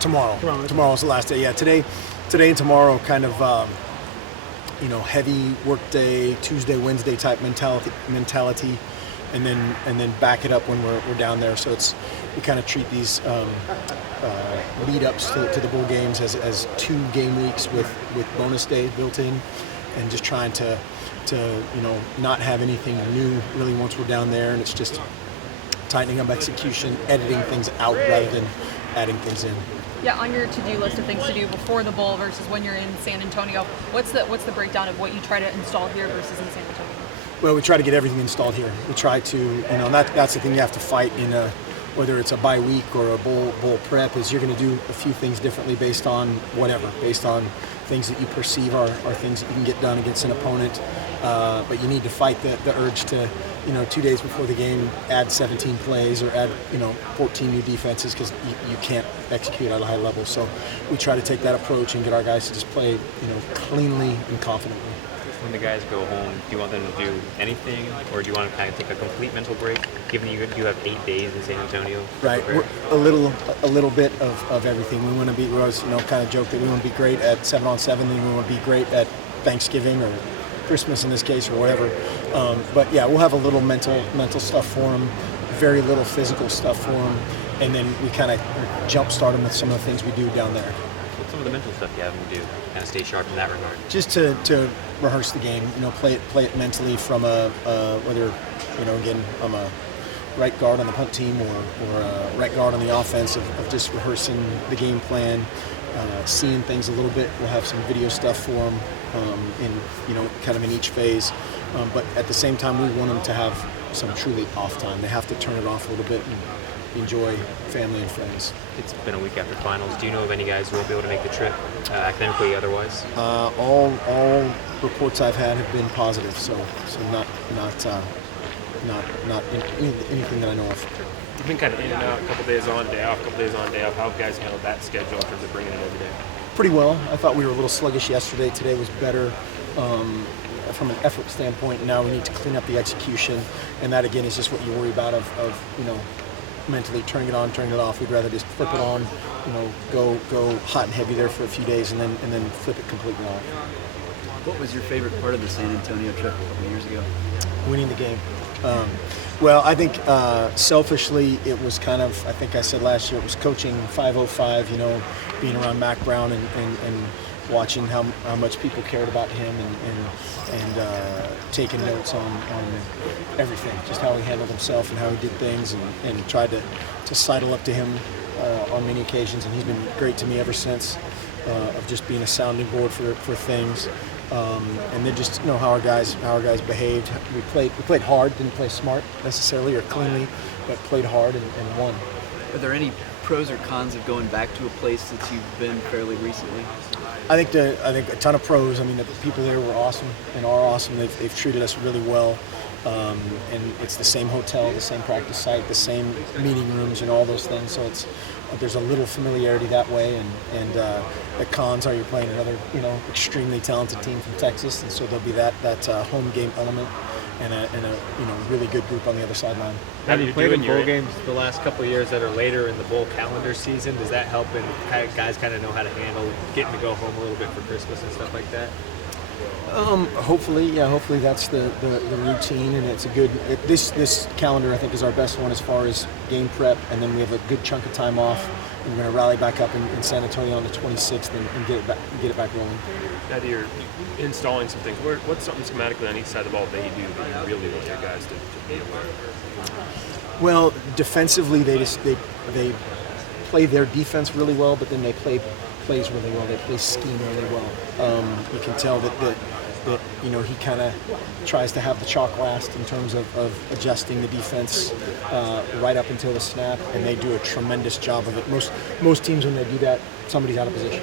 Tomorrow. Tomorrow's the last day. Yeah, today and tomorrow kind of heavy work day, Tuesday, Wednesday type mentality, and then back it up when we're down there. So we kind of treat these lead ups to the bowl games as 2 game weeks with bonus days built in, and just trying to not have anything new really once we're down there, and it's just tightening up execution, editing things out rather than adding things in. Yeah, on your to-do list of things to do before the bowl versus when you're in San Antonio, what's the breakdown of what you try to install here versus in San Antonio? Well, we try to get everything installed here. We try to, and that's the thing you have to fight in whether it's a bye week or a bowl prep, is you're going to do a few things differently based on things that you perceive are things that you can get done against an opponent. But you need to fight the urge to, 2 days before the game, add 17 plays or add, 14 new defenses, because you can't execute at a high level. So we try to take that approach and get our guys to just play, cleanly and confidently. When the guys go home, do you want them to do anything, or do you want to kind of take a complete mental break, given you have 8 days in San Antonio? Right, we're a little bit of everything. We want to be, we always kind of joke that we want to be great at 7-on-7, then we want to be great at Thanksgiving or Christmas in this case, or whatever. But yeah, we'll have a little mental stuff for them, very little physical stuff for them, and then we kind of jumpstart them with some of the things we do down there. What's some of the mental stuff you have them do, kind of stay sharp in that regard? Just to rehearse the game, play it mentally from whether, again, I'm a right guard on the punt team or a right guard on the offense, of just rehearsing the game plan, seeing things a little bit. We'll have some video stuff for them in each phase, but at the same time we want them to have some truly off time. They have to turn it off a little bit and enjoy family and friends. It's been a week after finals. Do you know of any guys who won't be able to make the trip, academically, otherwise? All reports I've had have been positive, so not anything that I know of. You've been kind of in and out, a couple days on, day off, couple days on, day off. How have guys handled that schedule in terms of bringing it every day? Pretty well. I thought we were a little sluggish yesterday. Today was better from an effort standpoint. Now we need to clean up the execution, and that again is just what you worry about of mentally turning it on, turning it off. We'd rather just flip it on, go hot and heavy there for a few days, and then flip it completely off. What was your favorite part of the San Antonio trip a couple years ago? Winning the game. Well, I think selfishly it was kind of, I think I said last year, it was coaching 505, being around Mac Brown and watching how much people cared about him and taking notes on everything, just how he handled himself and how he did things, and tried to sidle up to him on many occasions, and he's been great to me ever since, of just being a sounding board for things. And then just how our guys behaved. We played hard, didn't play smart necessarily or cleanly, but played hard and won. Are there any pros or cons of going back to a place that you've been fairly recently? I think a ton of pros. I mean, the people there were awesome and are awesome. They've treated us really well, and it's the same hotel, the same practice site, the same meeting rooms, and all those things. So there's a little familiarity that way, and the cons are you're playing another extremely talented team from Texas, and so there'll be that home game element and a really good group on the other sideline. Have you played in bowl games the last couple of years that are later in the bowl calendar season? Does that help and guys kind of know how to handle getting to go home a little bit for Christmas and stuff like that? Hopefully that's the routine, and it's a good. This calendar I think is our best one as far as game prep, and then we have a good chunk of time off. And we're going to rally back up in San Antonio on the 26th and get it back rolling. Now that you're installing some things, what's something schematically on each side of the ball they do that you really want your guys to be aware of? Well, defensively they they play their defense really well, but then they play plays really well. They play scheme really well. You can tell that he kind of tries to have the chalk last in terms of adjusting the defense right up until the snap, and they do a tremendous job of it. Most teams, when they do that, somebody's out of position.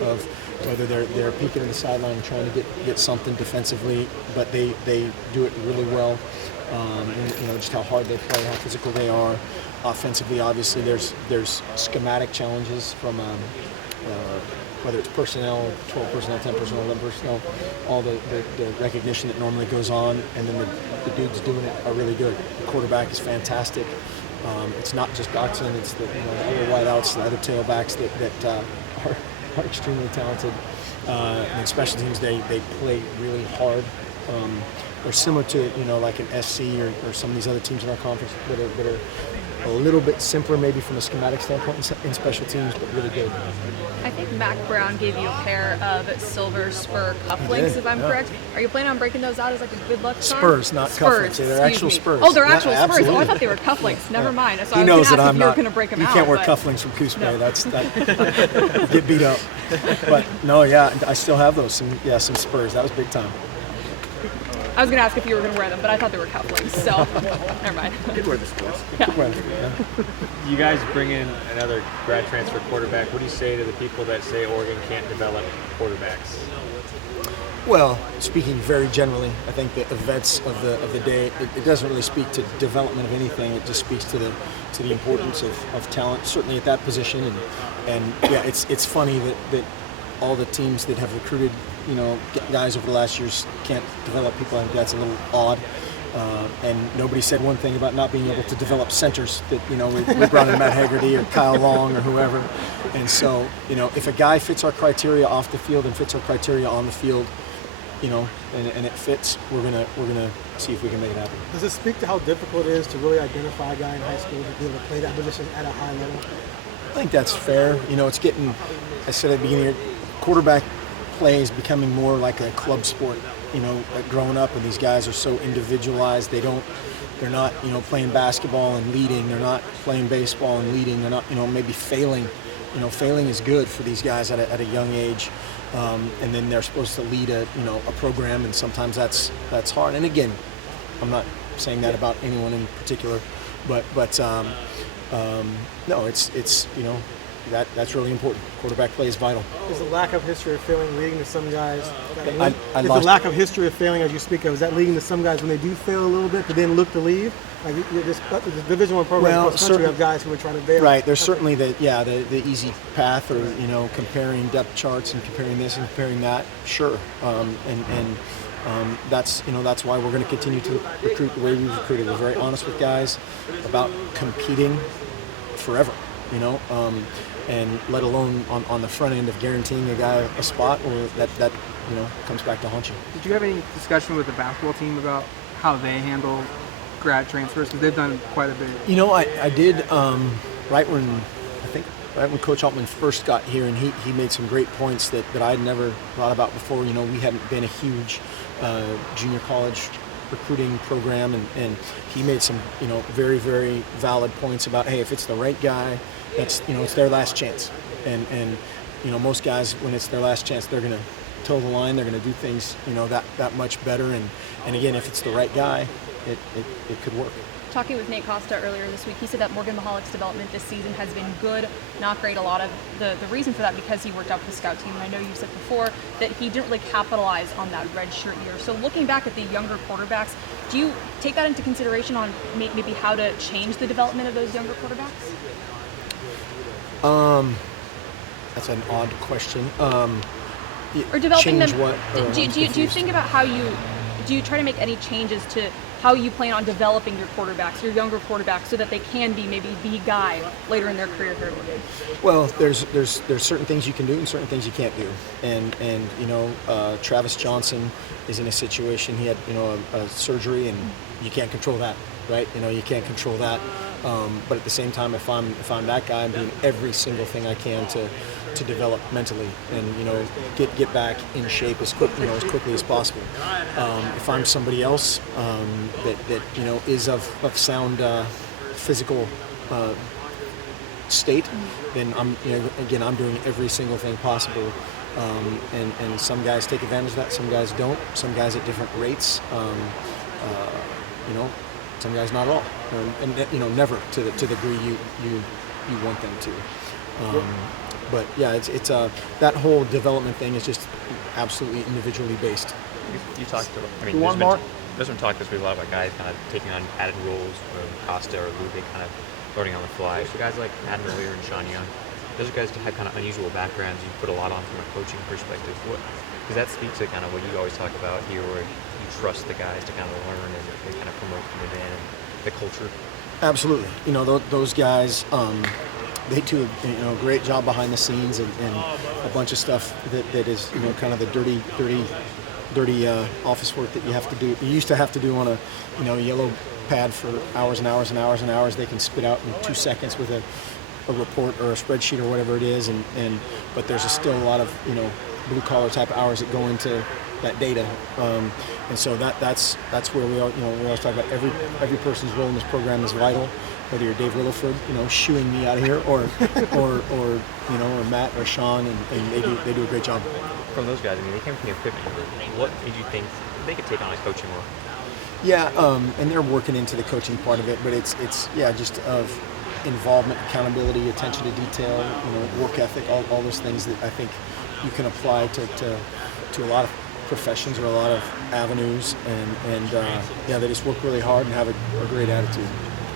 Of whether they're peeking in the sideline and trying to get something defensively, but they do it really well. And, just how hard they play, how physical they are. Offensively, obviously, there's schematic challenges from whether it's personnel, 12 personnel, 10 personnel, 11 personnel, all the recognition that normally goes on, and then the dudes doing it are really good. The quarterback is fantastic. It's not just Dotson, it's the other wideouts, the other tailbacks that are extremely talented. And special teams, they play really hard. They're similar to like an SC or some of these other teams in our conference that are a little bit simpler maybe from a schematic standpoint in special teams, but really good. I think Mac Brown gave you a pair of silver spur cufflinks, if I'm correct. Are you planning on breaking those out as like a good luck charm? Spurs, not cufflinks. Spurs, They're actual excuse me. spurs. Oh, they're actual Yeah, spurs. Oh, I absolutely. thought they were cufflinks. Never mind. So He I was knows gonna that ask I'm if you were not. going to break them You out. can't wear but- cufflinks from Coos Bay. No. That get beat up. But no, yeah, I still have those. Some Spurs. That was big time. I was going to ask if you were going to wear them, but I thought they were cufflinks. So never mind. Could wear the Spurs. Well, yeah. You guys bring in another grad transfer quarterback. What do you say to the people that say Oregon can't develop quarterbacks? Well, speaking very generally, I think the events of the day, it doesn't really speak to development of anything. It just speaks to the importance of talent, certainly at that position. And yeah, it's funny that all the teams that have recruited, guys over the last years can't develop people. I think that's a little odd. And nobody said one thing about not being able to develop centers that, we brought in Matt Haggerty or Kyle Long or whoever. And so, if a guy fits our criteria off the field and fits our criteria on the field, and it fits, we're gonna see if we can make it happen. Does it speak to how difficult it is to really identify a guy in high school to be able to play that position at a high level? I think that's fair. It's getting, I said at the beginning, quarterback play is becoming more like a club sport. Like growing up, and these guys are so individualized. They're not, playing basketball and leading. They're not playing baseball and leading. They're not, maybe failing. Failing is good for these guys at a young age. And then they're supposed to lead a program, and sometimes that's hard. And again, I'm not saying that about anyone in particular, but no, it's that's really important. Quarterback play is vital. Is the lack of history of failing leading to some guys? I Is the lost- lack of history of failing, as you speak of, is that leading to some guys when they do fail a little bit, but then look to leave? Like the Division I program Well, across the country have guys who are trying to bail. Right. There's certainly the easy path, or comparing depth charts and comparing this and comparing that. Sure. That's why we're going to continue to recruit the way we've recruited. We're very honest with guys about competing forever. And let alone on the front end of guaranteeing a guy a spot, or that comes back to haunt you. Did you have any discussion with the basketball team about how they handle grad transfers? Because they've done quite a bit. I did right when Coach Altman first got here, and he made some great points that I had never thought about before. We hadn't been a huge junior college recruiting program, and he made some very, very valid points about, hey, if it's the right guy, that's it's their last chance, and most guys, when it's their last chance, they're going to toe the line, they're going to do things that much better, and again, if it's the right guy, it could work. Talking with Nate Costa earlier this week, he said that Morgan Mahalick's development this season has been good, not great. A lot of the reason for that because he worked out with the scout team, and I know you've said before that he didn't really capitalize on that redshirt year. So looking back at the younger quarterbacks, do you take that into consideration on maybe how to change the development of those younger quarterbacks? That's an odd question. Or developing change them. What? Do you think about do you try to make any changes to how you plan on developing your quarterbacks, your younger quarterbacks, so that they can be maybe the guy later in their career here at Oregon? Well, there's certain things you can do and certain things you can't do, and Travis Johnson is in a situation, he had a surgery, and you can't control that, right? You can't control that. But at the same time, if I'm that guy, I'm doing every single thing I can to develop mentally and get back in shape as quickly as possible. If I'm somebody else that is of sound physical state, then I'm doing every single thing possible. And some guys take advantage of that, some guys don't. Some guys at different rates. Some guys not at all, and never to the degree you want them to. But yeah, it's that whole development thing is just absolutely individually based. You talked to, One more? There's been talk this week a lot about guys kind of taking on added roles, Costa or Lubick kind of learning on the fly. So guys like Adam Moyer and Sean Young, those guys have kind of unusual backgrounds. You put a lot on from a coaching perspective. Does that speak to kind of what you always talk about here, where you trust the guys to kind of learn and kind of promote them within the culture? Absolutely. You know, those guys, they do a great job behind the scenes and a bunch of stuff that is, you know, kind of the dirty office work that you have to do. You used to have to do on a, you know, yellow pad for hours and hours and hours and hours. They can spit out in 2 seconds with a report or a spreadsheet or whatever it is, but there's still a lot of, you know, blue collar type of hours that go into that data, and so that's where we always talk about every person's role in this program is vital. Whether you're Dave Williford, you know, shooing me out of here, or you know, or Matt or Sean, and they do a great job. From those guys, I mean, they came from the equipment. What did you think they could take on a coaching role? Yeah, and they're working into the coaching part of it, but it's just of involvement, accountability, attention to detail, you know, work ethic, all those things that I think you can apply to a lot of professions or a lot of avenues, and they just work really hard and have a great attitude.